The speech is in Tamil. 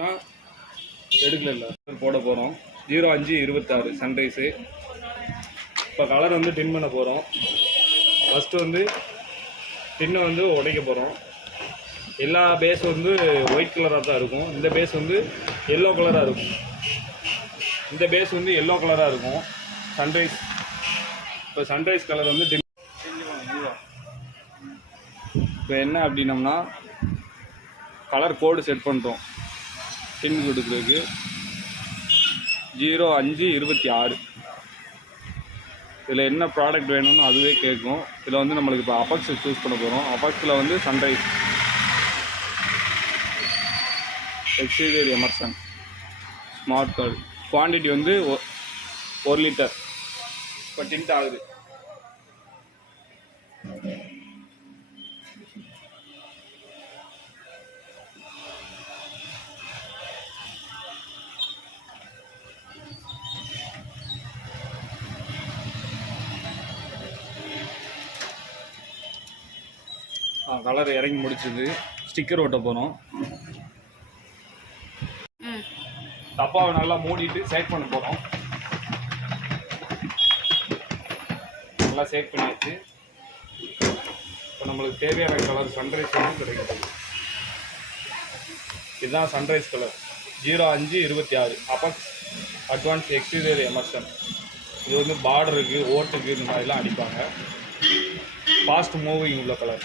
நான் எடுக்கல இல்லை. போட போகிறோம் ஜீரோ அஞ்சு இருபத்தாறு சன்ரைஸு இப்போ கலர் வந்து டின் பண்ண போகிறோம் ஃபஸ்ட்டு வந்து டின்னை வந்து உடைக்க போகிறோம் எல்லா பேஸ் வந்து ஒயிட் கலராக தான் இருக்கும். இந்த பேஸ் வந்து எல்லோ கலராக இருக்கும். இந்த பேஸ் வந்து எல்லோ கலராக இருக்கும். சன்ரைஸ் இப்போ சன்ரைஸ் கலர் வந்து டின் இப்போ என்ன அப்படின்னம்னா கலர் கோடு செட் பண்ணுறோம் டின் கொடுக்குறதுக்கு ஜீரோ அஞ்சு இருபத்தி ஆறு. இதில் என்ன ப்ராடக்ட் வேணும்னு அதுவே கேட்கும். இதில் வந்து நம்மளுக்கு இப்போ அபக்ஸை சூஸ் பண்ண போகிறோம் அபக்ஸில் வந்து sunrise exterior Emerson smart card quantity வந்து ஒ- ஒரு லிட்டர் இப்போ டின்ட் ஆகுது. கலர் இறங்கி முடிச்சது. ஸ்டிக்கர் ஒட்ட போகிறோம் டப்பாவை நல்லா மூடிட்டு சேக் பண்ண போகிறோம் நல்லா சேக் பண்ணியாச்சு. இப்போ நம்மளுக்கு தேவையான கலர் சன்ரைஸ் வந்து கிடைக்கும் இதுதான் சன்ரைஸ் கலர் ஜீரோ அஞ்சு இருபத்தி ஆறு. அபக்ஸ் அட்வான்ஸ் எக்ஸ்டீரியர் எமர்சன் இது வந்து பார்டருக்கு ஓட்டுக்கு இந்த மாதிரிலாம் அடிப்பாங்க. ஃபாஸ்ட் மூவிங் உள்ள கலர்